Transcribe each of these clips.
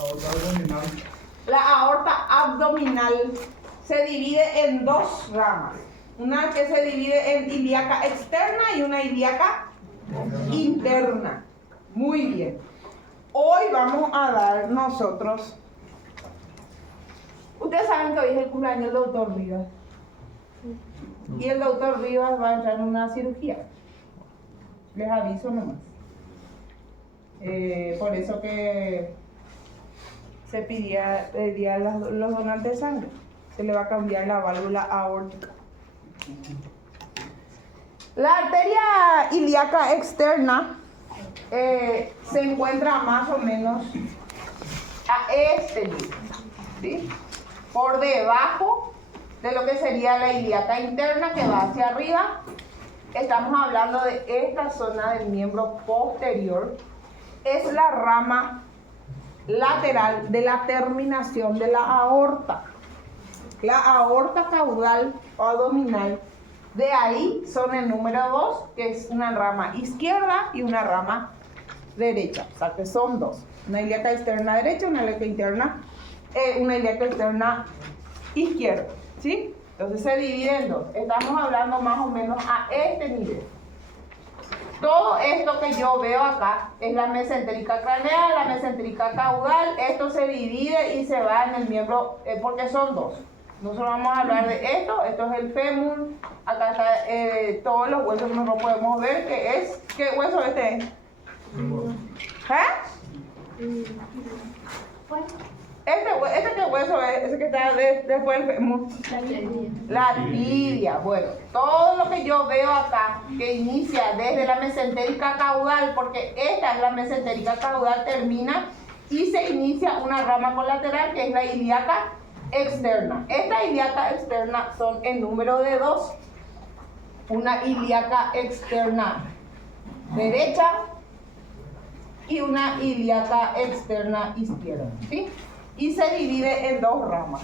Aorta abdominal. La aorta abdominal se divide en dos ramas. Una que se divide en ilíaca externa y una ilíaca interna. Muy bien. Hoy vamos a dar nosotros... Ustedes saben que hoy es el cumpleaños del doctor Rivas. Y el doctor Rivas va a entrar en una cirugía. Les aviso nomás. Por eso que se pedía los donantes de sangre. Se le va a cambiar la válvula aórtica. La arteria ilíaca externa se encuentra más o menos a este nivel, ¿sí? Por debajo de lo que sería la ilíaca interna que va hacia arriba. Estamos hablando de esta zona del miembro posterior. Es la rama lateral de la terminación de la aorta. La aorta caudal o abdominal, de ahí son el número 2, que es una rama izquierda y una rama derecha. O sea que son dos. Una ilíaca externa derecha, una ilíaca externa izquierda. ¿Sí? Entonces se divide en dos. Estamos hablando más o menos a este nivel. Todo esto que yo veo acá es la mesentérica craneal, la mesentérica caudal. Esto se divide y se va en el miembro, porque son dos. Nosotros vamos a hablar de esto. Esto es el fémur. Acá está todos los huesos que nosotros podemos ver. ¿Qué hueso este es? ¿Este qué hueso es? Ese que está después del fémur. La tibia. Bueno, todo lo que yo veo acá, que inicia desde la mesentérica caudal, porque esta es la mesentérica caudal, termina y se inicia una rama colateral que es la ilíaca externa. Esta ilíaca externa son el número de 2. Una ilíaca externa derecha y una ilíaca externa izquierda, ¿sí? Y se divide en dos ramas.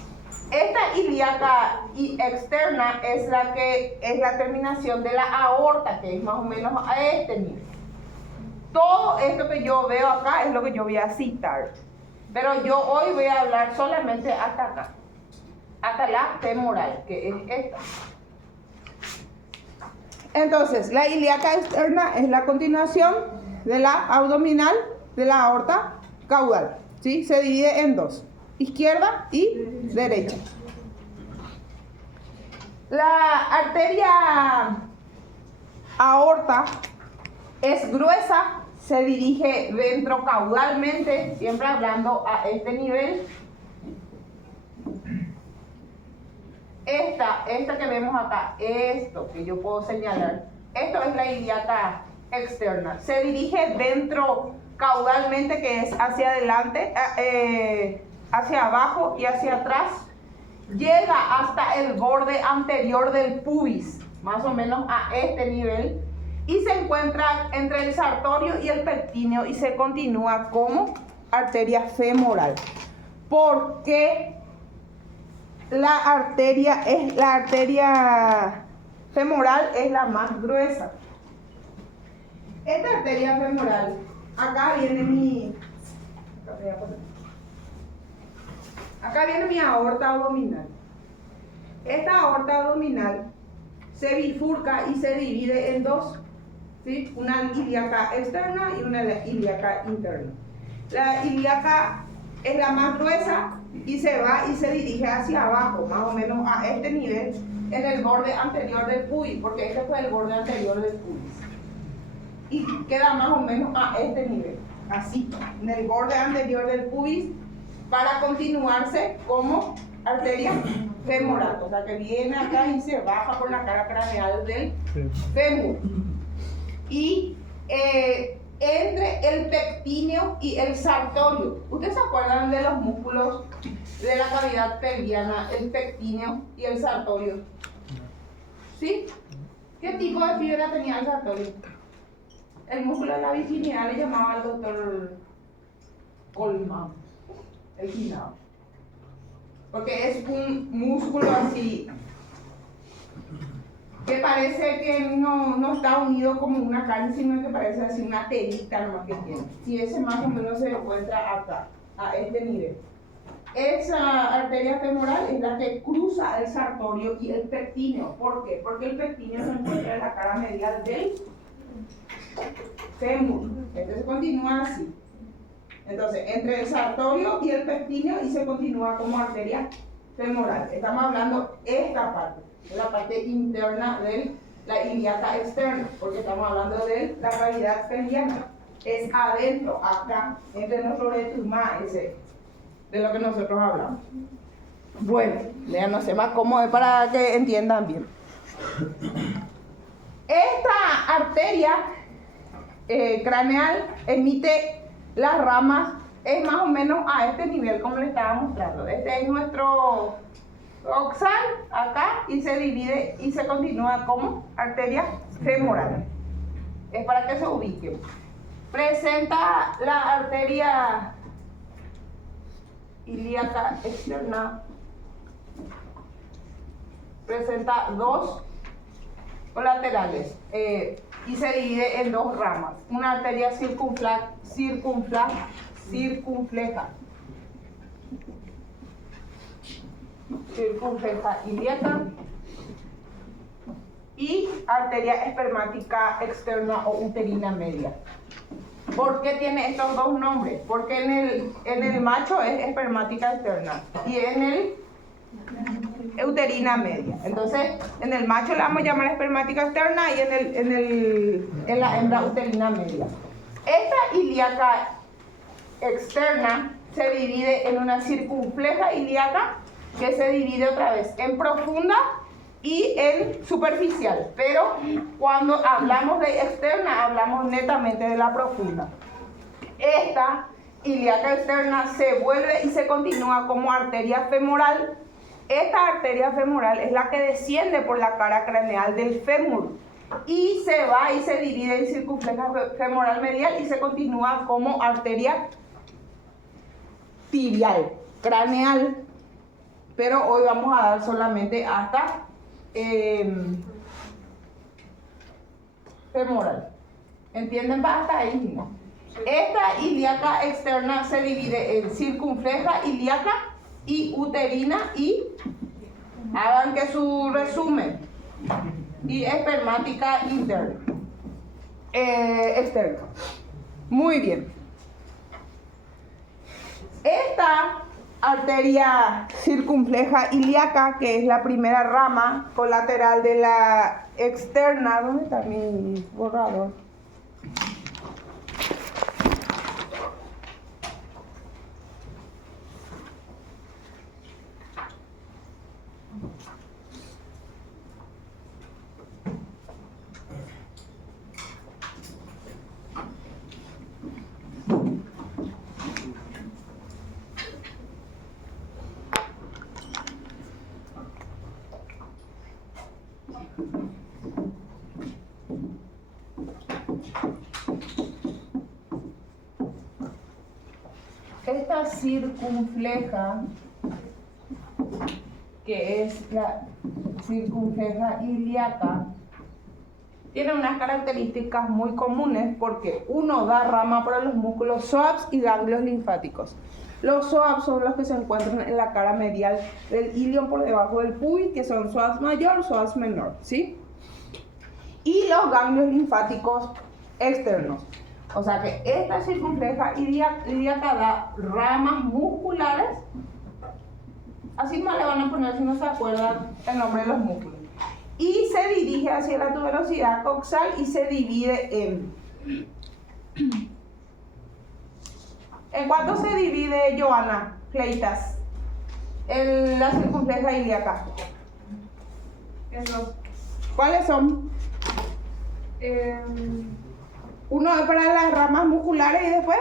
Esta ilíaca externa es la terminación de la aorta, que es más o menos a este nivel. Todo esto que yo veo acá es lo que yo voy a citar. Pero yo hoy voy a hablar solamente hasta acá, hasta la femoral, que es esta. Entonces, la ilíaca externa es la continuación de la abdominal, de la aorta caudal, ¿sí? Se divide en dos, izquierda y derecha. La arteria aorta es gruesa, se dirige ventrocaudalmente, siempre hablando a este nivel. Esta que vemos acá, esto que yo puedo señalar, esto es la ilíaca externa. Se dirige ventrocaudalmente, que es hacia adelante, hacia abajo y hacia atrás. Llega hasta el borde anterior del pubis, más o menos a este nivel, y se encuentra entre el sartorio y el pectíneo y se continúa como arteria femoral. ¿Por qué la arteria femoral es la más gruesa? Esta arteria femoral, acá viene mi aorta abdominal. Esta aorta abdominal se bifurca y se divide en dos, ¿sí? Una ilíaca externa y una ilíaca interna. La ilíaca es la más gruesa y se va y se dirige hacia abajo, más o menos a este nivel, en el borde anterior del pubis, porque este fue el borde anterior del pubis. Y queda más o menos a este nivel, así, en el borde anterior del pubis, para continuarse como arteria femoral, o sea que viene acá y se baja por la cara craneal del fémur. Y entre el pectíneo y el sartorio, ¿ustedes se acuerdan de los músculos de la cavidad pelviana, el pectíneo y el sartorio? ¿Sí? ¿Qué tipo de fibra tenía el sartorio? El músculo de la virginidad le llamaba al doctor Coleman, el finado, porque es un músculo así que parece que no está unido como una carne, sino que parece así una telita nomás que tiene. Si ese más o menos se encuentra acá. a este nivel. Esa arteria femoral es la que cruza el sartorio y el pectíneo. ¿Por qué? Porque el pectíneo se encuentra en la cara medial del fémur. Entonces continúa así. Entonces, entre el sartorio y el pectíneo y se continúa como arteria femoral. Estamos hablando esta parte, de la parte interna de la ilíaca externa, porque estamos hablando de la cavidad pelviana. Es adentro, acá, entre nuestro retuma, ese, de lo que nosotros hablamos. Bueno, ya no sé más cómo es para que entiendan bien. Esta arteria craneal emite las ramas, es más o menos a este nivel como les estaba mostrando. Este es nuestro oxal acá y se divide y se continúa como arteria femoral. Es para que se ubiquen. Presenta la arteria ilíaca externa, presenta dos colaterales y se divide en dos ramas. Una arteria circunfleja ilíaca y arteria espermática externa o uterina media. ¿Por qué tiene estos dos nombres? Porque en el macho es espermática externa y en el uterina media. Entonces, en el macho le vamos a llamar espermática externa y en la hembra uterina media. Esta ilíaca externa se divide en una circunfleja ilíaca que se divide otra vez en profunda y en superficial, pero cuando hablamos de externa hablamos netamente de la profunda. Esta ilíaca externa se vuelve y se continúa como arteria femoral. Esta arteria femoral es la que desciende por la cara craneal del fémur y se va y se divide en circunfleja femoral medial y se continúa como arteria tibial, craneal, pero hoy vamos a dar solamente hasta femoral. ¿Entienden? Va hasta ahí, ¿no? Esta ilíaca externa se divide en circunfleja ilíaca y uterina y hagan que su resumen y espermática interna externa. Muy bien. Esta arteria circunfleja ilíaca, que es la primera rama colateral de la externa. ¿Dónde está mi borrador? Esta circunfleja, que es la circunfleja ilíaca, tiene unas características muy comunes porque uno da rama para los músculos psoas y ganglios linfáticos. Los psoas son los que se encuentran en la cara medial del ilion por debajo del pubis, que son psoas mayor, psoas menor, ¿sí? Y los ganglios linfáticos externos. O sea que esta circunfleja ilíaca da ramas musculares. Así más le van a poner, si no se acuerdan, el nombre de los músculos. Y se dirige hacia la tuberosidad coxal y se divide en... ¿En cuánto se divide, Joana Cleitas, la circunfleja ilíaca? ¿Cuáles son? Uno es para las ramas musculares y después.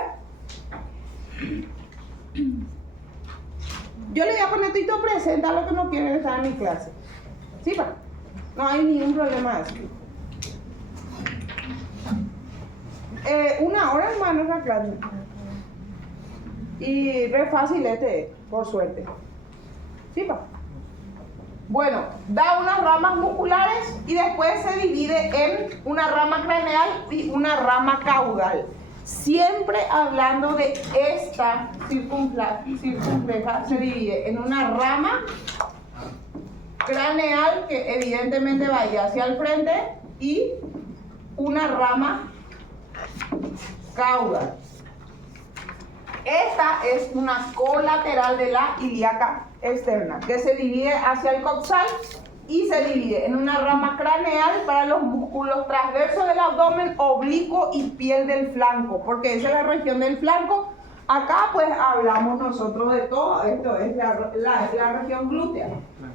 Yo le voy a poner todo presente a lo que no quieren estar en mi clase. ¿Sí, pa? No hay ningún problema de eso. Una hora, hermano, es la clase. Y re fácil por suerte. ¿Sí, pa? Bueno, da unas ramas musculares y después se divide en una rama craneal y una rama caudal. Siempre hablando de esta circunfleja se divide en una rama craneal que evidentemente va a ir hacia el frente y una rama caudal. Esta es una colateral de la ilíaca externa que se divide hacia el coxal y se divide en una rama craneal para los músculos transversos del abdomen, oblicuo y piel del flanco, porque esa es la región del flanco. Acá pues hablamos nosotros de todo, esto es la región glútea,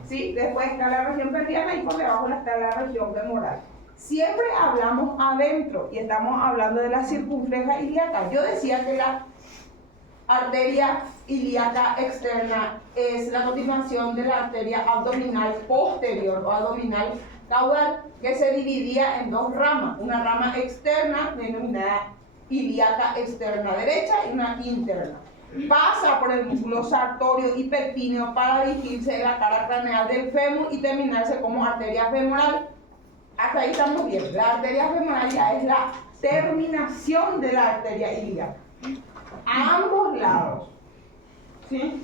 ¿sí? Después está la región pelviana y por debajo está la región femoral. Siempre hablamos adentro y estamos hablando de la circunfleja ilíaca. Yo decía que la arteria ilíaca externa es la continuación de la arteria abdominal posterior o abdominal caudal, que se dividía en dos ramas, una rama externa denominada ilíaca externa derecha y una interna. Pasa por el músculo sartorio y pectíneo para dirigirse en la cara craneal del fémur y terminarse como arteria femoral. Hasta ahí estamos bien. La arteria femoral ya es la terminación de la arteria ilíaca. A ambos lados, ¿sí?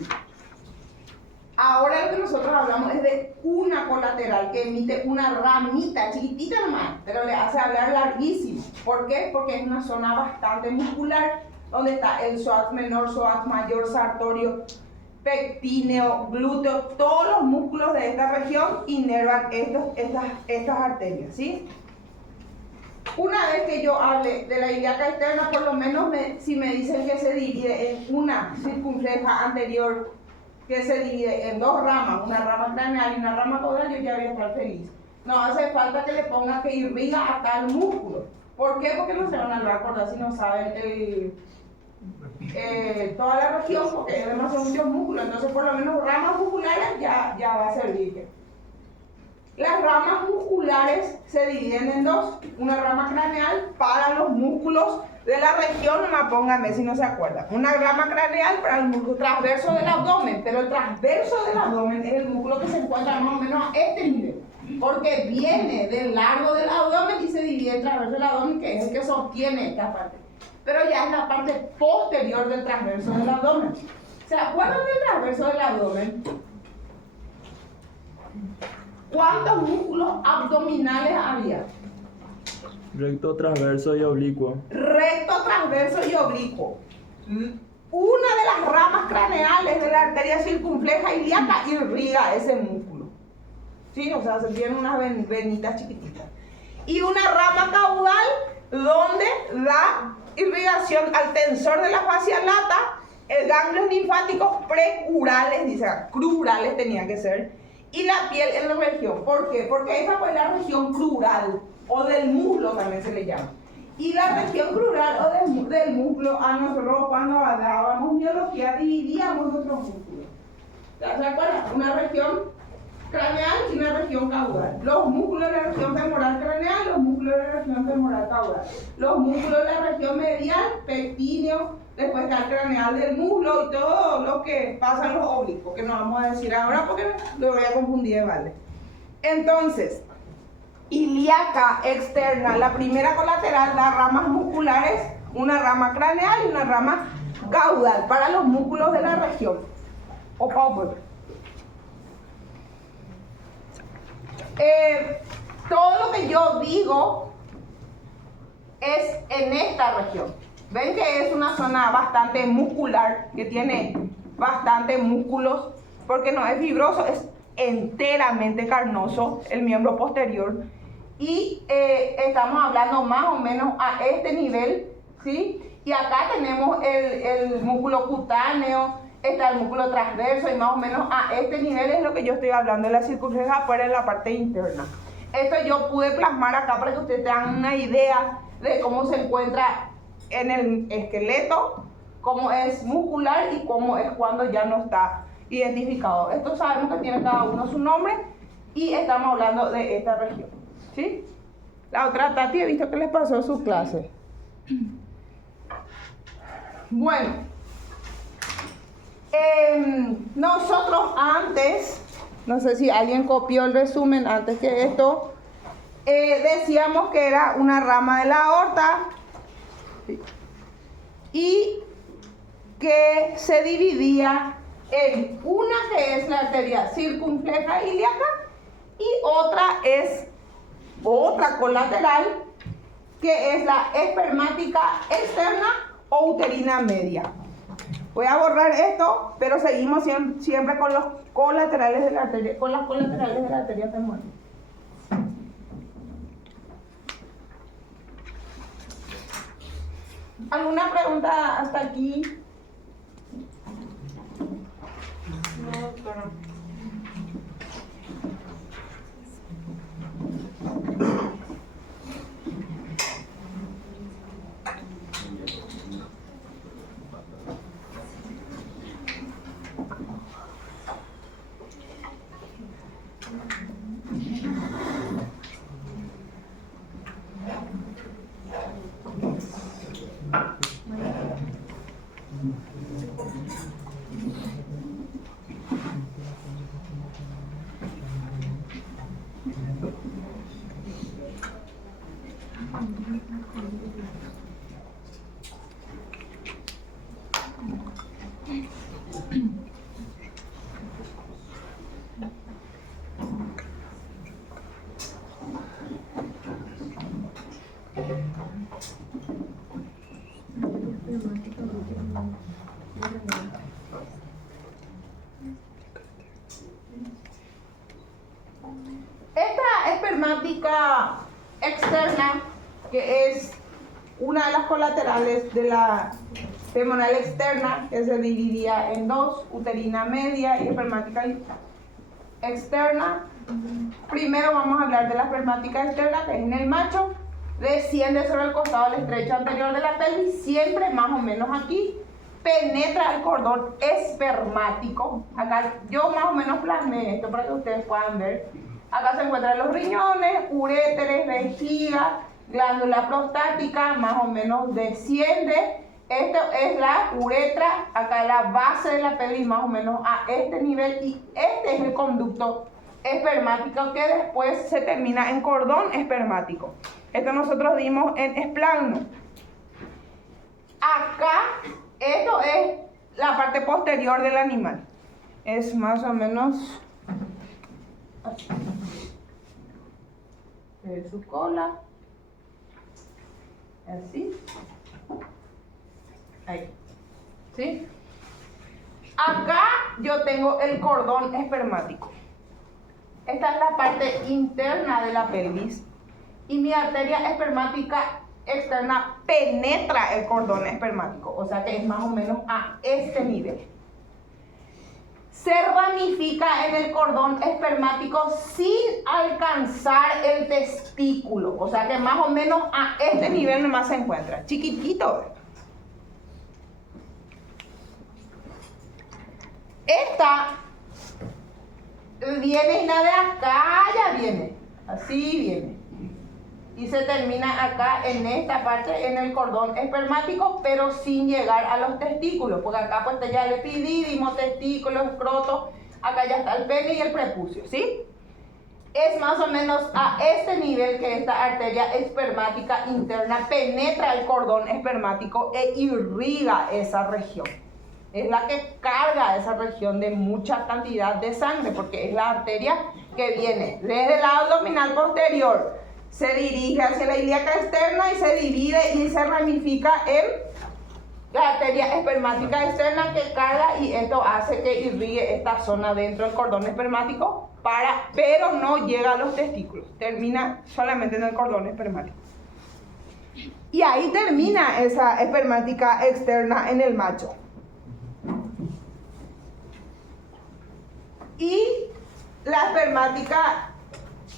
Ahora lo que nosotros hablamos es de una colateral que emite una ramita chiquitita nomás, pero le hace hablar larguísimo. ¿Por qué? Porque es una zona bastante muscular donde está el psoas menor, psoas mayor, sartorio, pectíneo, glúteo. Todos los músculos de esta región inervan estas arterias, ¿sí? Una vez que yo hable de la ilíaca externa, por lo menos si me dicen que se divide en una circunfleja anterior, que se divide en dos ramas, una rama craneal y una rama caudal, yo ya voy a estar feliz. No hace falta que le ponga que irriga acá el músculo. ¿Por qué? Porque no se van a acordar si no saben toda la región, porque es demasiado muchos músculos. Entonces, por lo menos ramas musculares ya va a servir. Las ramas musculares se dividen en dos, una rama craneal para los músculos de la región, nomás pónganme si no se acuerdan, una rama craneal para el músculo transverso del abdomen, pero el transverso del abdomen es el músculo que se encuentra más o menos a este nivel, porque viene del largo del abdomen y se divide el transverso del abdomen, que es el que sostiene esta parte, pero ya es la parte posterior del transverso del abdomen. ¿Se acuerdan del transverso del abdomen? ¿Cuántos músculos abdominales había? Recto, transverso y oblicuo. Recto, transverso y oblicuo. Una de las ramas craneales de la arteria circunfleja ilíaca irriga ese músculo. ¿Sí? O sea, se tienen unas venitas chiquititas. Y una rama caudal donde da irrigación al tensor de la fascia lata, el ganglios linfáticos precurales, dice, crurales tenía que ser, y la piel en la región. ¿Por qué? Porque esa fue la región crural, o del muslo también se le llama. Y la región crural o del muslo, a nosotros cuando dábamos biología dividíamos nuestros músculos. ¿Se acuerdan? Una región craneal y una región caudal. Los músculos de la región femoral craneal, los músculos de la región femoral caudal. Los músculos de la región medial, pectíneo, después está el craneal del muslo y todo lo que pasa en los oblicuos, que no vamos a decir ahora porque lo voy a confundir, ¿vale? Entonces, ilíaca externa, la primera colateral da ramas musculares, una rama craneal y una rama caudal para los músculos de la región. Todo lo que yo digo es en esta región. Ven que es una zona bastante muscular, que tiene bastante músculos, porque no es fibroso, es enteramente carnoso el miembro posterior. Y estamos hablando más o menos a este nivel, ¿sí? Y acá tenemos el músculo cutáneo, está el músculo transverso, y más o menos a este nivel es lo que yo estoy hablando de la circunfleja afuera en la parte interna. Esto yo pude plasmar acá para que ustedes tengan una idea de cómo se encuentra en el esqueleto, cómo es muscular y cómo es cuando ya no está identificado. Esto sabemos que tiene cada uno su nombre y estamos hablando de esta región, ¿sí? La otra Tati he visto que les pasó su clase. Bueno, nosotros antes, no sé si alguien copió el resumen antes que esto, decíamos que era una rama de la aorta, y que se dividía en una que es la arteria circunfleja ilíaca y otra es otra colateral que es la espermática externa o uterina media. Voy a borrar esto, pero seguimos siempre con los colaterales de la arteria, con las colaterales de la arteria femoral. ¿Alguna pregunta hasta aquí? No, doctora. Esta espermática externa, que es una de las colaterales de la femoral externa, que se dividía en dos, uterina media y espermática externa. Primero vamos a hablar de la espermática externa, que es en el macho, desciende sobre el costado del estrecho anterior de la pelvis, siempre más o menos aquí, penetra el cordón espermático. Acá yo más o menos plasmé esto para que ustedes puedan ver. Acá se encuentran los riñones, uréteres, vejiga, glándula prostática, más o menos desciende. Esto es la uretra, acá la base de la pelvis más o menos a este nivel, y este es el conducto espermático que después se termina en cordón espermático. Esto nosotros dimos en esplagno. Acá, esto es la parte posterior del animal. Es más o menos así. Es su cola. Así. Ahí. ¿Sí? Acá yo tengo el cordón espermático. Esta es la parte interna de la pelvis. Y mi arteria espermática externa penetra el cordón espermático. O sea que es más o menos a este nivel. Se ramifica en el cordón espermático sin alcanzar el testículo. O sea que más o menos a este nivel nomás se encuentra. Chiquitito. Esta viene y la de acá ya viene. Así viene. Y se termina acá en esta parte, en el cordón espermático, pero sin llegar a los testículos, porque acá pues está ya el epidídimo, testículos, escroto, acá ya está el pene y el prepucio, ¿sí? Es más o menos a este nivel que esta arteria espermática interna penetra el cordón espermático e irriga esa región. Es la que carga esa región de mucha cantidad de sangre, porque es la arteria que viene desde el lado abdominal posterior, se dirige hacia la ilíaca externa y se divide y se ramifica en la arteria espermática externa que carga, y esto hace que irrigue esta zona dentro del cordón espermático, pero no llega a los testículos, termina solamente en el cordón espermático. Y ahí termina esa espermática externa en el macho. Y la espermática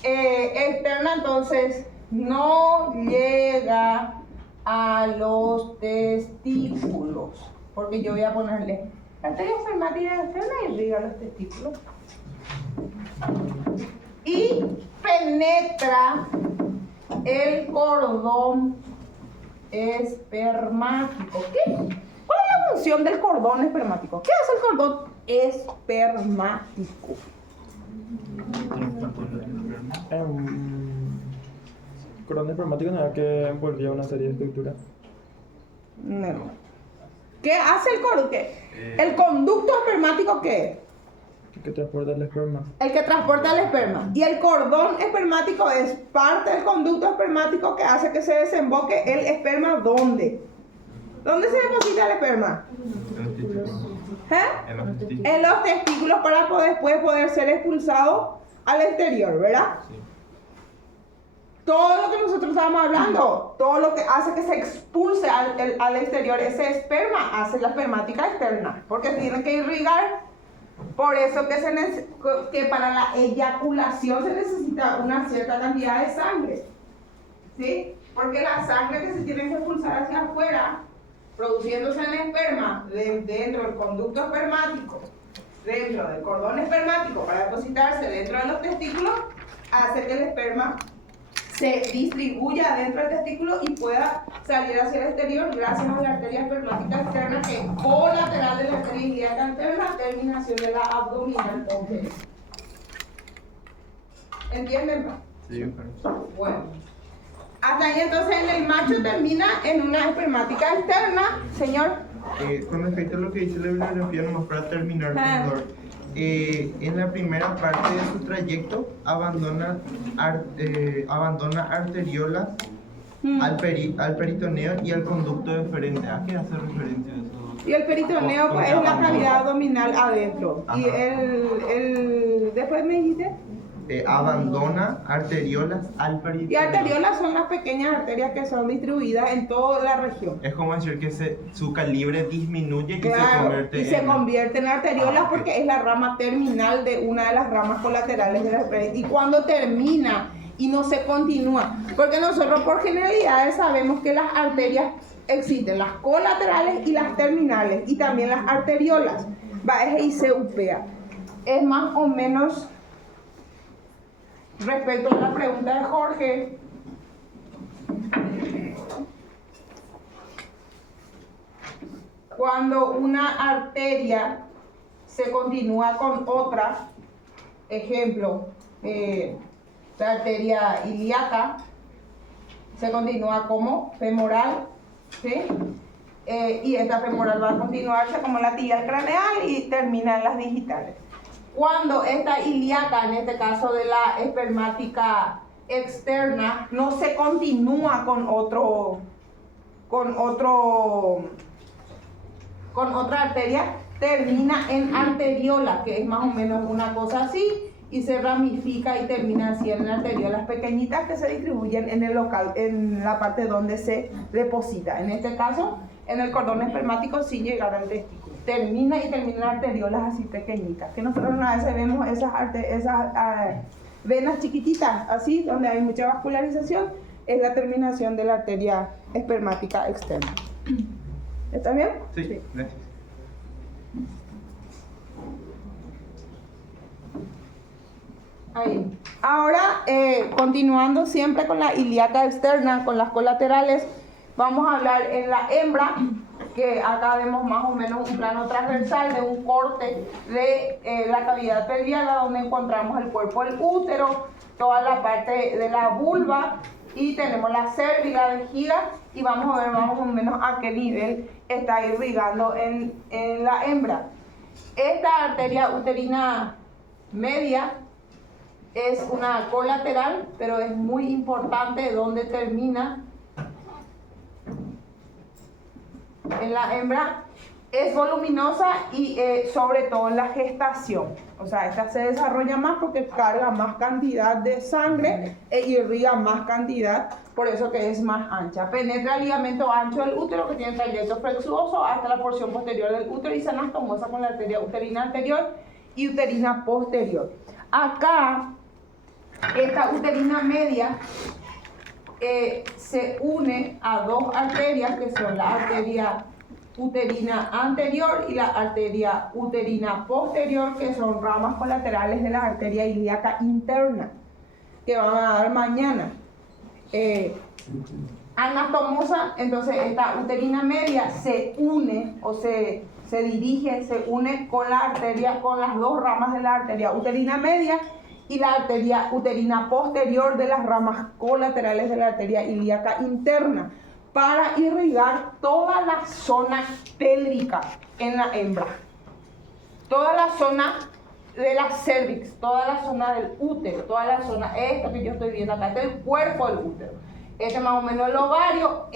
externa entonces no llega a los testículos, porque yo voy a ponerle la arteria espermática externa y irriga los testículos y penetra el cordón espermático. ¿Cuál es la función del cordón espermático? ¿Qué hace el cordón espermático? Cordón espermático no era que envolvía una serie de estructuras. No. ¿Qué hace el conducto? ¿El conducto espermático qué es? Que transporta el esperma. El que transporta el esperma. Y el cordón espermático es parte del conducto espermático que hace que se desemboque el esperma. ¿Dónde? ¿Dónde se deposita el esperma? ¿Eh? En los testículos para después poder ser expulsado al exterior, ¿verdad? Sí. Todo lo que nosotros estamos hablando, todo lo que hace que se expulse al exterior ese esperma, hace la espermática externa, porque tiene que irrigar. Por eso que para la eyaculación se necesita una cierta cantidad de sangre, ¿sí? Porque la sangre que se tiene que expulsar hacia afuera, produciéndose en el esperma, dentro del conducto espermático, dentro del cordón espermático, para depositarse dentro de los testículos, hace que el esperma se distribuya dentro del testículo y pueda salir hacia el exterior gracias a la arteria espermática externa, que es colateral de la arteria ilíaca interna, terminación de la abdominal posterior. ¿Entienden? Sí. Bueno. Hasta ahí entonces el macho termina en una espermática externa, señor. Con respecto a lo que dice la bibliografía, nomás para terminar, doctor, en la primera parte de su trayecto abandona arteriolas al peritoneo y al conducto deferente. ¿A qué hace referencia eso? Y el peritoneo pues, es la cavidad abdominal adentro. Ajá. Y después me dijiste. Abandona arteriolas al peritoneo. Y arteriolas son las pequeñas arterias que son distribuidas en toda la región. Es como decir que su calibre disminuye y Claro, se convierte en arteriolas ok. porque es la rama terminal de una de las ramas colaterales de la arteria. Y cuando termina y no se continúa, porque nosotros por generalidades sabemos que las arterias existen, las colaterales y las terminales, y también las arteriolas. Va, es ICUPA. Es más o menos, respecto a la pregunta de Jorge, cuando una arteria se continúa con otra, ejemplo, la arteria ilíaca se continúa como femoral, ¿sí? Y esta femoral va a continuarse como la tibial craneal y termina en las digitales. Cuando esta ilíaca, en este caso de la espermática externa, no se continúa con otra arteria, termina en arteriola, que es más o menos una cosa así, y se ramifica y termina así en arteriolas pequeñitas que se distribuyen en el local, en la parte donde se deposita. En este caso, en el cordón espermático sin llegar al testículo. Termina en arteriolas así pequeñitas, que nosotros a veces vemos esas venas chiquititas, así, donde hay mucha vascularización, es la terminación de la arteria espermática externa. ¿Está bien? Sí, gracias. Ahí. Ahora, continuando siempre con la ilíaca externa, con las colaterales, vamos a hablar en la hembra, que acá vemos más o menos un plano transversal de un corte de la cavidad pelviana, donde encontramos el cuerpo del útero, toda la parte de la vulva, y tenemos la cervix, la vejiga, y vamos a ver más o menos a qué nivel está irrigando en la hembra. Esta arteria uterina media es una colateral, pero es muy importante dónde termina en la hembra. Es voluminosa y sobre todo en la gestación. O sea, esta se desarrolla más porque carga más cantidad de sangre e irriga más cantidad, por eso que es más ancha. Penetra el ligamento ancho del útero, que tiene trayecto flexuoso hasta la porción posterior del útero, y se anastomosa con la arteria uterina anterior y uterina posterior. Acá, esta uterina media se une a dos arterias, que son la arteria uterina anterior y la arteria uterina posterior, que son ramas colaterales de la arteria ilíaca interna, que van a dar mañana. Anastomosa, entonces esta uterina media se une o se une con la arteria, con las dos ramas de la arteria uterina media y la arteria uterina posterior de las ramas colaterales de la arteria ilíaca interna, para irrigar toda la zona pélvica en la hembra. Toda la zona de la cervix, toda la zona del útero, toda la zona, esta que yo estoy viendo acá, este es el cuerpo del útero. Este más o menos el ovario,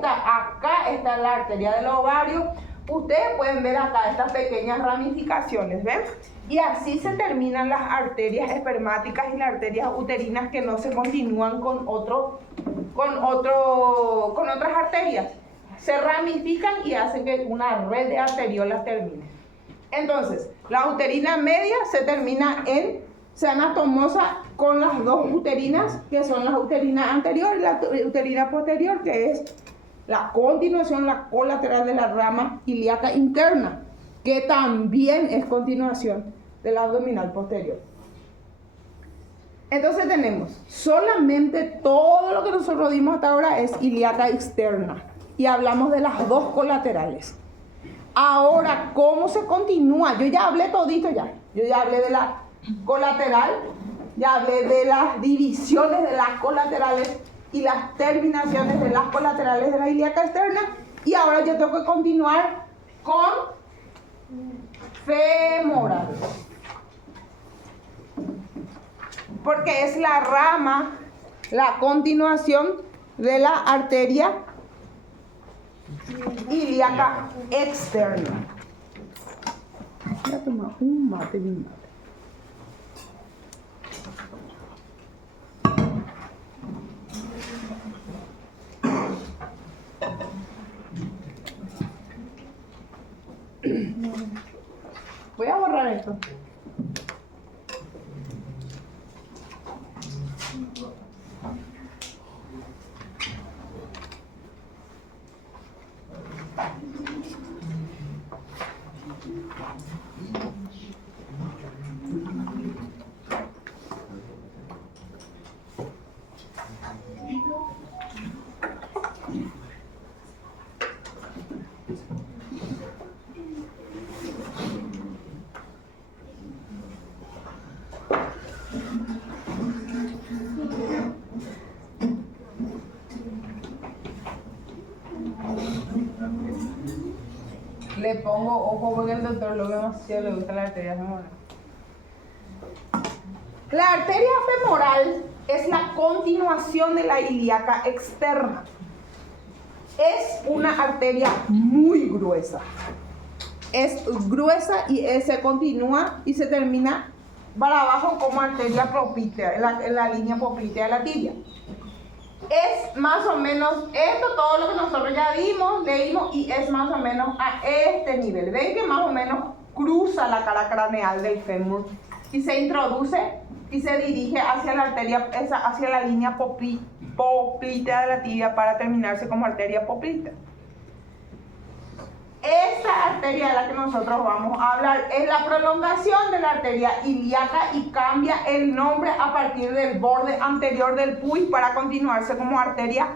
acá está la arteria del ovario. Ustedes pueden ver acá estas pequeñas ramificaciones, ¿ven? Y así se terminan las arterias espermáticas y las arterias uterinas que no se continúan con otras arterias. Se ramifican y hacen que una red de arteriolas termine. Entonces, la uterina media se termina en cianostomosa con las dos uterinas, que son la uterina anterior y la uterina posterior, que es la continuación, la colateral de la rama ilíaca interna, que también es continuación del abdominal posterior. Entonces tenemos solamente todo lo que nosotros dimos hasta ahora es ilíaca externa y hablamos de las dos colaterales. Ahora, ¿cómo se continúa? Yo ya hablé todito ya. Yo ya hablé de la colateral, ya hablé de las divisiones de las colaterales y las terminaciones de las colaterales de la ilíaca externa. Y ahora yo tengo que continuar con femoral. Porque es la rama, la continuación de la arteria ilíaca externa. Voy a tomar un mate, mi madre. Voy a borrar esto. Le pongo ojo porque el doctor lo ve demasiado, le gusta la arteria femoral. La arteria femoral es la continuación de la ilíaca externa. Es una arteria muy gruesa. Es gruesa y se continúa y se termina para abajo como arteria poplitea, en la línea poplitea de la tibia. Es más o menos esto, todo lo que nosotros ya vimos, leímos, y es más o menos a este nivel. Ven que más o menos cruza la cara craneal del fémur y se introduce y se dirige hacia la arteria, hacia la línea poplitea de la tibia para terminarse como arteria poplitea. Esta arteria de la que nosotros vamos a hablar es la prolongación de la arteria ilíaca y cambia el nombre a partir del borde anterior del puis para continuarse como arteria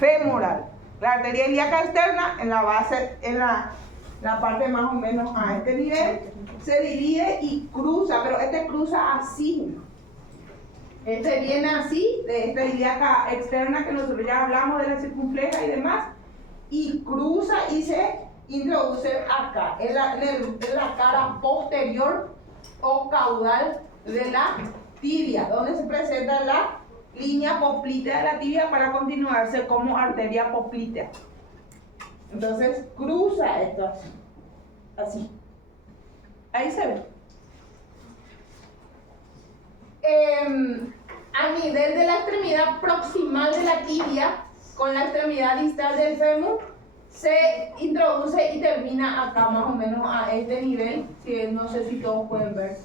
femoral. La arteria ilíaca externa en la base, en la parte más o menos a este nivel, se divide y cruza, pero este cruza así. Este viene así, de esta ilíaca externa que nosotros ya hablamos de la circunfleja y demás, y cruza y se introduce acá, en la cara posterior o caudal de la tibia, donde se presenta la línea poplitea de la tibia para continuarse como arteria poplitea. Entonces cruza esto así. Ahí se ve. A nivel de la extremidad proximal de la tibia con la extremidad distal del fémur se introduce y termina acá más o menos a este nivel, no sé si todos pueden ver,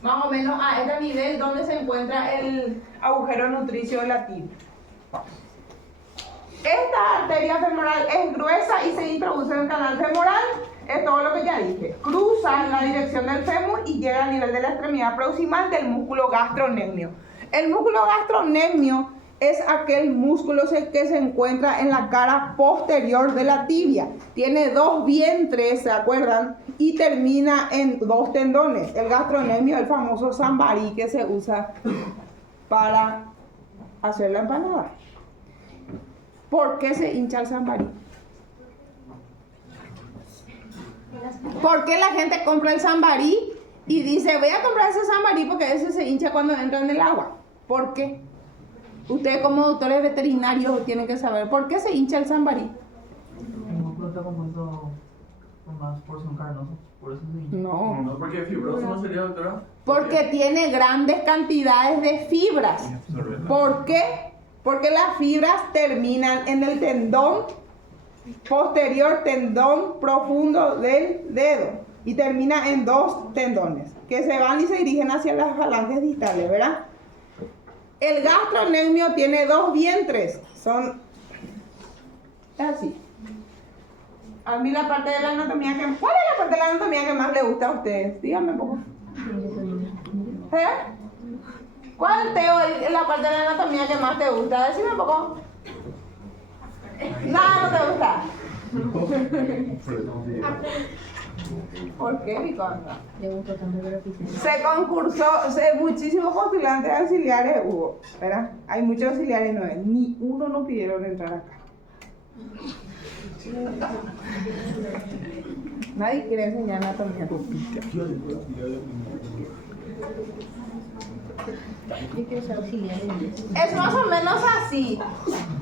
más o menos a este nivel donde se encuentra el agujero nutricio de la tibia. Esta arteria femoral es gruesa y se introduce en el canal femoral, es todo lo que ya dije. Cruza en la dirección del fémur y llega al nivel de la extremidad proximal del músculo gastrocnemio. El músculo gastrocnemio es aquel músculo que se encuentra en la cara posterior de la tibia. Tiene dos vientres, ¿se acuerdan? Y termina en dos tendones. El gastrocnemio, el famoso sambarí que se usa para hacer la empanada. ¿Por qué se hincha el sambarí? ¿Por qué la gente compra el sambarí y dice, voy a comprar ese sambarí porque ese se hincha cuando entra en el agua? ¿Por qué? Ustedes como doctores veterinarios tienen que saber, ¿por qué se hincha el sambarí? Está compuesto con más porción carnosa, por eso se hincha. No, No, porque fibroso no sería, doctora. porque tiene grandes cantidades de fibras. ¿Por qué? Porque las fibras terminan en el tendón posterior, tendón profundo del dedo, y termina en dos tendones que se van y se dirigen hacia las falanges distales, ¿verdad? El gastrocnemio tiene dos vientres, son así. A mí la parte de la anatomía que... ¿Cuál es la parte de la anatomía que más le gusta a ustedes? Díganme un poco. ¿Eh? ¿Cuál, Teo, es la parte de la anatomía que más te gusta? Decime un poco. Nada, no te gusta. ¿Por qué, mi cosa? Se concursó, muchísimos postulantes auxiliares hubo, ¿verdad? Hay muchos auxiliares, no, ni uno no pidieron entrar acá. Nadie quiere enseñar anatomía. Es más o menos así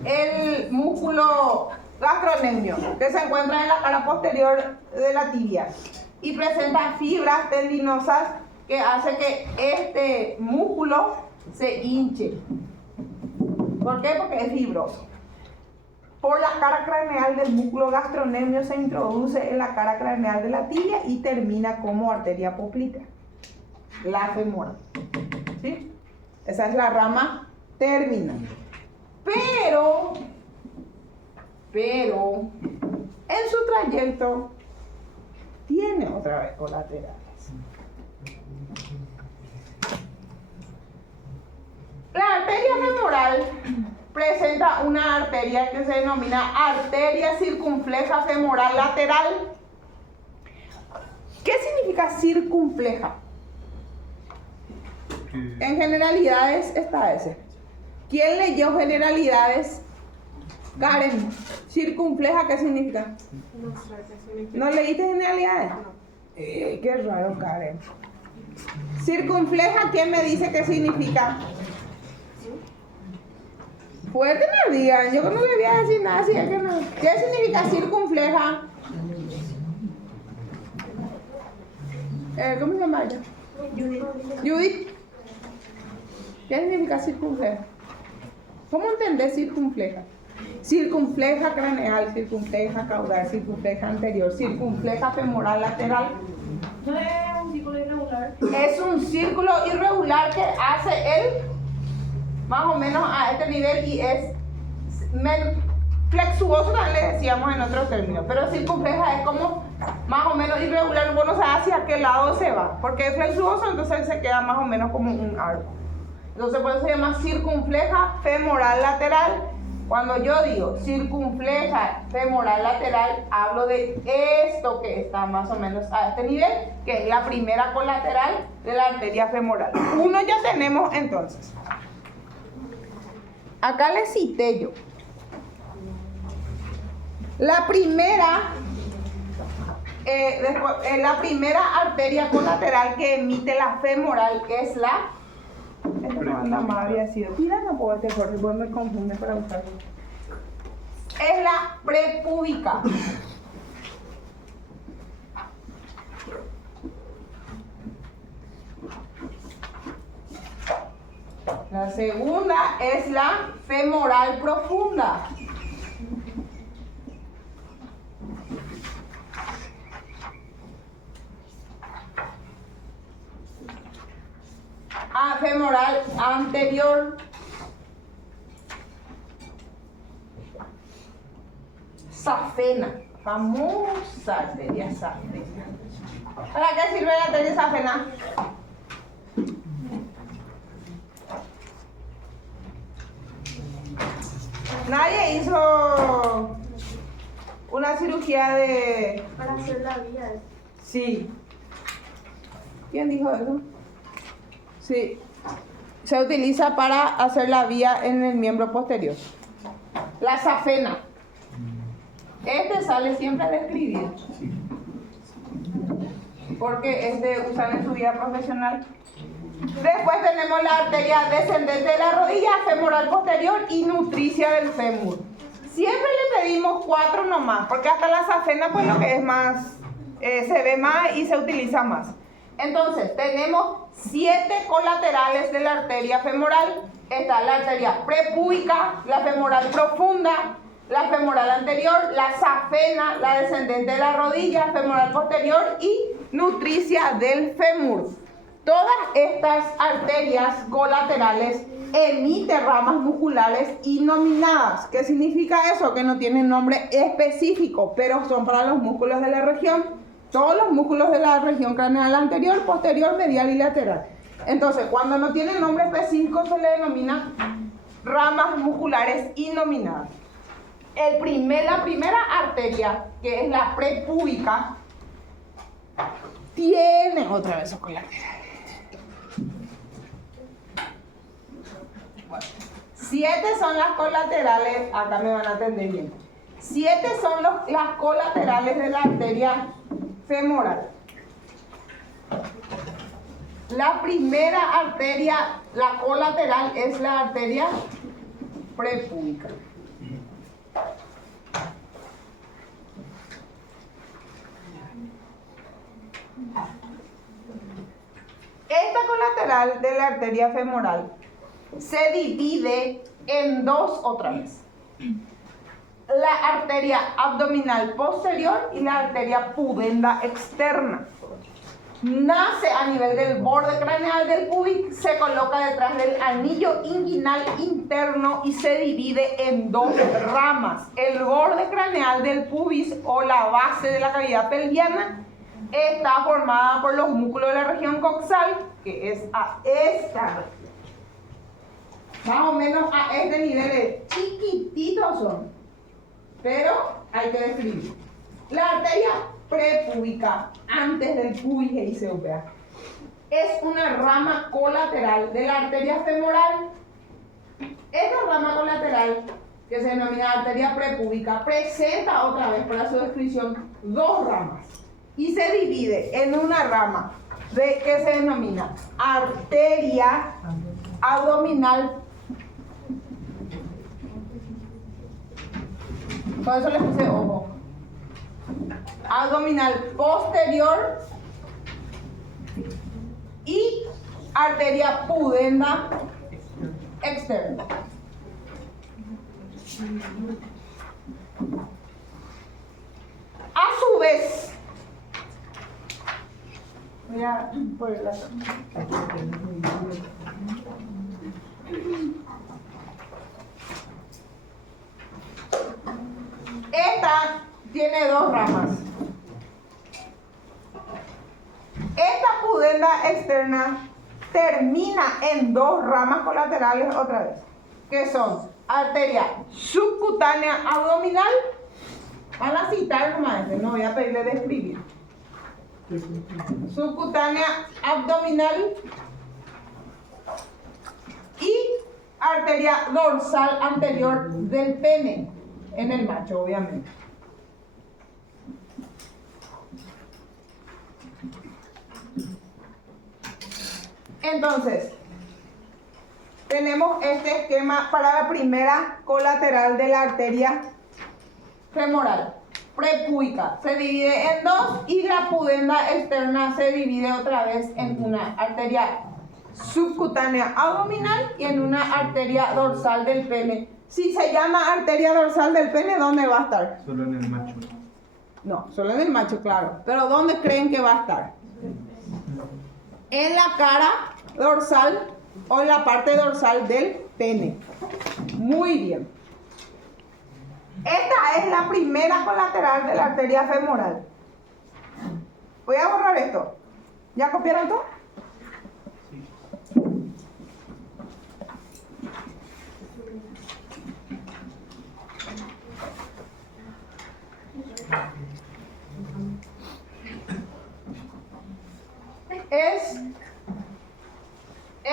el músculo gastrocnemio, que se encuentra en la cara posterior de la tibia y presenta fibras tendinosas que hace que este músculo se hinche. ¿Por qué? Porque es fibroso. Por la cara craneal del músculo gastrocnemio se introduce en la cara craneal de la tibia y termina como arteria poplítea, la femoral. ¿Sí? Esa es la rama terminal. Pero, en su trayecto tiene otra vez colaterales. La arteria femoral presenta una arteria que se denomina arteria circunfleja femoral lateral. ¿Qué significa circunfleja? En generalidades está ese. ¿Quién leyó generalidades? Karen. ¿Circunfleja qué significa? No sé qué significa. ¿No leíste generalidades? Qué raro, Karen. Circunfleja, ¿quién me dice qué significa? Fuerte no digan, yo no le voy a decir nada así, que no. ¿Qué significa circunfleja? ¿Cómo se llama ella? Judith. ¿Qué significa circunfleja? ¿Cómo entendés circunfleja? Circunfleja craneal, circunfleja caudal, circunfleja anterior, circunfleja femoral lateral. ¿No es un círculo irregular? Es un círculo irregular que hace él más o menos a este nivel y es flexuoso, también le decíamos en otros términos, pero circunfleja es como más o menos irregular, uno sabe hacia qué lado se va, porque es flexuoso, entonces él se queda más o menos como un arco. Entonces por eso se llama circunfleja femoral lateral. Cuando yo digo circunfleja femoral lateral, hablo de esto que está más o menos a este nivel, que es la primera colateral de la arteria femoral. Uno ya tenemos entonces. Acá les cité yo. La primera arteria colateral que emite la femoral es la... Esto no anda mal, había sido. Mira, no puedo este corte, pues me confunde para buscarlo. Es la prepúbica. La segunda es la femoral profunda. Femoral anterior. Safena, famosa arteria safena. ¿Para qué sirve la arteria safena? Nadie hizo una cirugía de... Para hacer la vía. Sí. ¿Quién dijo eso? Sí. Se utiliza para hacer la vía en el miembro posterior. La safena. Este sale siempre al escribir. Porque usan en su vida profesional. Después tenemos la arteria descendente de la rodilla, femoral posterior y nutricia del fémur. Siempre le pedimos 4 nomás, porque hasta la safena pues lo que es más, se ve más y se utiliza más. Entonces, tenemos 7 colaterales de la arteria femoral. Está la arteria prepúbica, la femoral profunda, la femoral anterior, la safena, la descendente de la rodilla, femoral posterior y nutricia del fémur. Todas estas arterias colaterales emiten ramas musculares innominadas. ¿Qué significa eso? Que no tienen nombre específico, pero son para los músculos de la región. Todos los músculos de la región craneal anterior, posterior, medial y lateral. Entonces, cuando no tienen nombre específico, se le denomina ramas musculares innominadas. La primera arteria, que es la prepúbica, tiene otra vez esos colaterales. 7 son las colaterales, acá me van a entender bien. 7 son las colaterales de la arteria femoral. La primera arteria, la colateral, es la arteria prepúbica. Esta colateral de la arteria femoral se divide en 2 otra vez. La arteria abdominal posterior y la arteria pudenda externa. Nace a nivel del borde craneal del pubis, se coloca detrás del anillo inguinal interno y se divide en 2 ramas. El borde craneal del pubis o la base de la cavidad pelviana está formada por los músculos de la región coxal, que es a esta región. Más o menos a este nivel, chiquititos son, pero hay que describir. La arteria prepúbica, antes del pubis e ICUPA, es una rama colateral de la arteria femoral. Esta rama colateral, que se denomina arteria prepúbica, presenta otra vez para su descripción 2 ramas y se divide en una rama que se denomina arteria abdominal. Por eso le puse ojo. Abdominal posterior y arteria pudenda externa. A su vez, voy a poner la esta tiene 2 ramas. Esta pudenda externa termina en 2 ramas colaterales otra vez, que son arteria subcutánea abdominal. Van a citar nomás, no voy a pedirle de escribir. Subcutánea abdominal y arteria dorsal anterior del pene, en el macho, obviamente. Entonces, tenemos este esquema para la primera colateral de la arteria femoral. Prepúbica se divide en 2 y la pudenda externa se divide otra vez en una arteria subcutánea abdominal y en una arteria dorsal del pene. Si se llama arteria dorsal del pene, ¿dónde va a estar? Solo en el macho. No, solo en el macho, claro. Pero ¿dónde creen que va a estar? En la cara dorsal o en la parte dorsal del pene. Muy bien. Esta es la primera colateral de la arteria femoral. Voy a borrar esto. ¿Ya copiaron todo?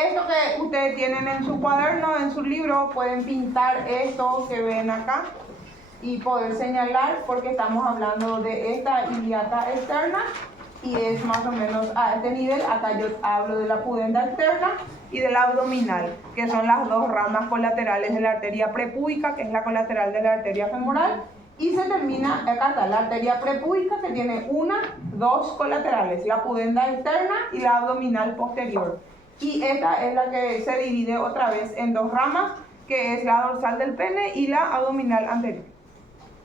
esto que ustedes tienen en su cuaderno, en su libro, pueden pintar esto que ven acá y poder señalar porque estamos hablando de esta ilíaca externa y es más o menos a este nivel. Acá yo hablo de la pudenda externa y de la abdominal, que son las dos ramas colaterales de la arteria prepúbica, que es la colateral de la arteria femoral, y se termina, acá está la arteria prepúbica, que tiene dos colaterales, la pudenda externa y la abdominal posterior. Y esta es la que se divide otra vez en dos ramas, que es la dorsal del pene y la abdominal anterior.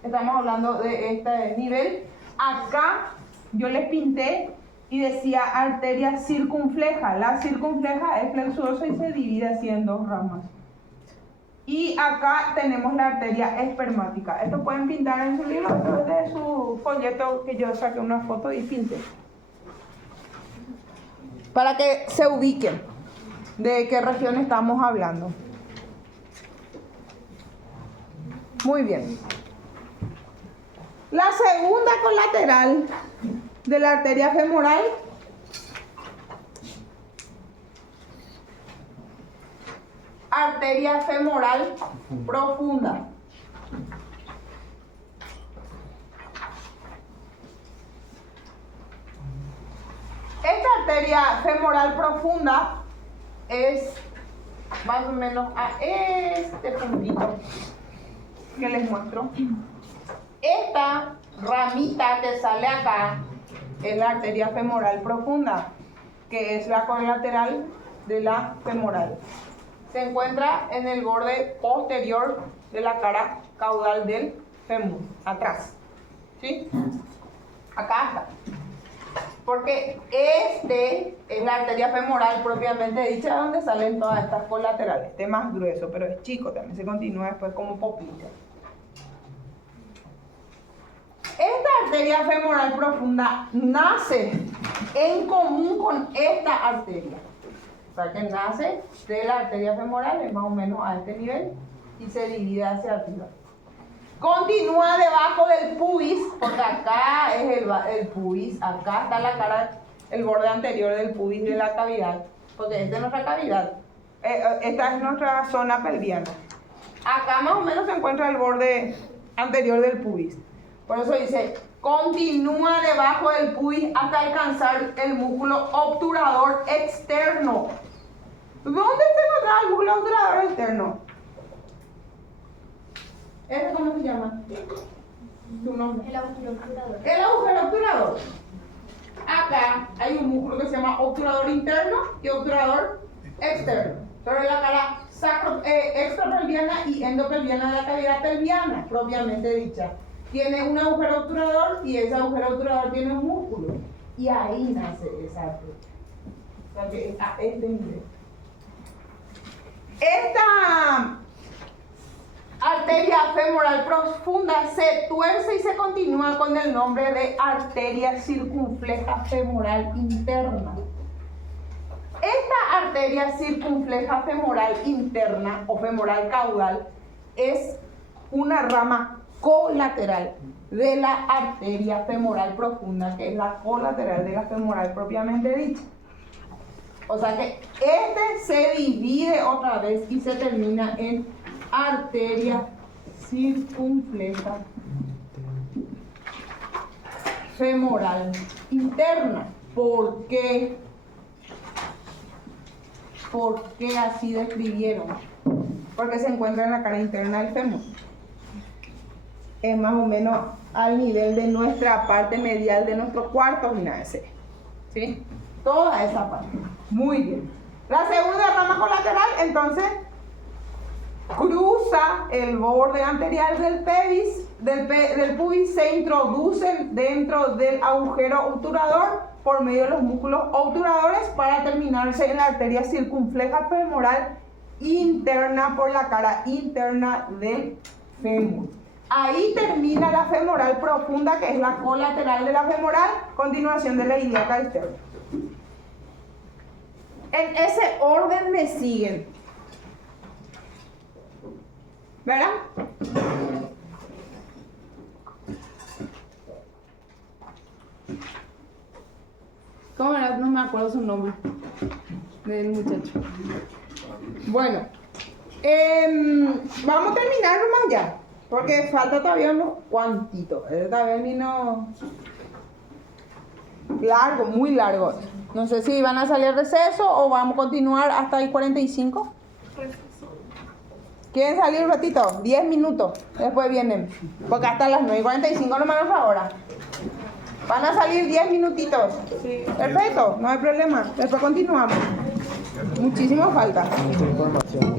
Estamos hablando de este nivel. Acá yo les pinté y decía arteria circunfleja. La circunfleja es flexuosa y se divide así en dos ramas. Y acá tenemos la arteria espermática. Esto pueden pintar en su libro, esto es de su folleto que yo saqué una foto y pinté. Para que se ubiquen de qué región estamos hablando. Muy bien. La segunda colateral de la arteria femoral arteria femoral profunda. Esta arteria femoral profunda es más o menos a este puntito que les muestro. Esta ramita que sale acá es la arteria femoral profunda, que es la colateral de la femoral. Se encuentra en el borde posterior de la cara caudal del fémur, atrás. ¿Sí? Acá está. Porque este es la arteria femoral propiamente dicha, donde salen todas estas colaterales. Este es más grueso, pero es chico, también se continúa después como poplita. Esta arteria femoral profunda nace en común con esta arteria. O sea que nace de la arteria femoral, es más o menos a este nivel, y se divide hacia arriba. Continúa debajo del pubis, porque acá es el pubis, acá está la cara, el borde anterior del pubis de la cavidad, porque esta es nuestra cavidad, esta es nuestra zona pelviana. Acá más o menos se encuentra el borde anterior del pubis. Por eso dice, continúa debajo del pubis hasta alcanzar el músculo obturador externo. ¿Dónde se encuentra el músculo obturador externo? ¿Este cómo se llama? ¿Tu nombre? El agujero obturador. El agujero obturador. Acá hay un músculo que se llama obturador interno y obturador externo. Sobre la cara extrapelviana y endopelviana de la cavidad pelviana, propiamente dicha. Tiene un agujero obturador y ese agujero obturador tiene un músculo. Y ahí nace esa arteria. O sea que a este nivel. Esta arteria femoral profunda se tuerce y se continúa con el nombre de arteria circunfleja femoral interna. Esta arteria circunfleja femoral interna o femoral caudal es una rama colateral de la arteria femoral profunda, que es la colateral de la femoral propiamente dicha. O sea que este se divide otra vez y se termina en arteria circunfleja femoral interna. ¿Por qué? ¿Por qué así describieron? Porque se encuentra en la cara interna del fémur. Es más o menos al nivel de nuestra parte medial de nuestro cuarto gimnasio. ¿Sí? Toda esa parte. Muy bien. La segunda rama colateral, entonces, cruza el borde anterior del pubis, se introduce dentro del agujero obturador por medio de los músculos obturadores para terminarse en la arteria circunfleja femoral interna por la cara interna del fémur. Ahí termina la femoral profunda, que es la colateral de la femoral, continuación de la ilíaca externa. En ese orden me siguen. ¿Verdad? ¿Cómo era? No me acuerdo su nombre del muchacho. Bueno, vamos a terminar nomás ya, porque falta todavía unos cuantitos. Todavía vino largo, muy largo. No sé si van a salir al receso o vamos a continuar hasta el 45. ¿Quieren salir un ratito? 10 minutos. Después vienen. Porque hasta las 9:45 nomás es ahora. Van a salir 10 minutitos. Sí. Perfecto, no hay problema. Después continuamos. Muchísimo falta. Mucha información.